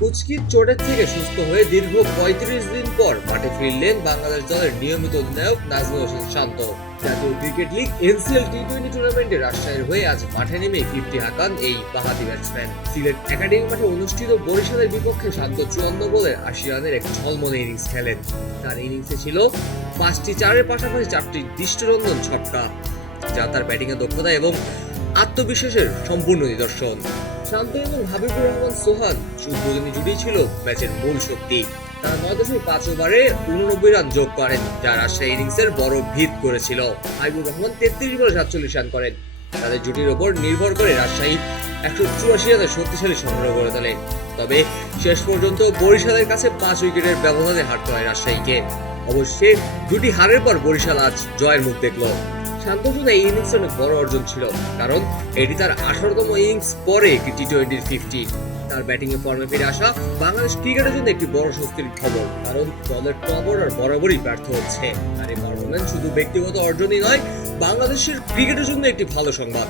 কুচকির চোটের থেকে সুস্থ হয়ে দীর্ঘ ৩৫ দিন পর মাঠে ফিরলেন বাংলাদেশ দলের নিয়মিত অধিনায়ক নাজমুল হোসেন শান্ত। জাতীয় ক্রিকেট লিগ এনসিএল টি-20 টুর্নামেন্টে রাজশাহীর হয়ে আজ মাঠে নেমে কীর্তি হাঁকান এই বাঁহাতি ব্যাটসম্যান। সিলেট একাডেমি মাঠে অনুষ্ঠিত বরিশালের বিপক্ষে শান্ত ৫৪ বলের ৮০ রানের এক ঝলমলে ইনিংস খেলেন। তার ইনিংসে ছিল ৫টি চারের পাশাপাশি ৪টি দৃষ্টিনন্দন ছক্কা, যা তার ব্যাটিংয়ে দক্ষতা এবং আত্মবিশ্বাসের সম্পূর্ণ নিদর্শন। শান্ত এবং হাবিবুর রহমান সোহান উদ্বোধনী জুটি ছিল ম্যাচের মূল শক্তি। তারা ৯.৫ ওভারে ৮৯ রান যোগ করেন, যা রাজশাহী ইনিংসের বড় ভিত করেছিল। হাবিবুর রহমান ৩৩ বলে ৪৭ রান করেন। তাদের জুটির ওপর নির্ভর করে রাজশাহী ১৮৪ রানের শক্তিশালী সংগ্রহ করে তোলে। তবে শেষ পর্যন্ত বরিশালের কাছে ৫ উইকেটের ব্যবধানে হারতে হয় রাজশাহীকে। অবশ্যই দুটি হারের পর বরিশাল আজ জয়ের মুখ দেখল। শান্তর জন্য এই ইনিংস অনেক বড় অর্জন ছিল, কারণ এটি তার ১৮তম ইনিংস পরে একটি টি-20-র 50। তার ব্যাটিং এ ফর্মে ফিরে আসা বাংলাদেশ ক্রিকেটের জন্য একটি বড় স্বস্তির খবর, কারণ দলের টপ অর্ডার বরাবরই ব্যর্থ হচ্ছে। আর এই পারফরম্যান্স শুধু ব্যক্তিগত অর্জনই নয়, বাংলাদেশের ক্রিকেটের জন্য একটি ভালো সংবাদ।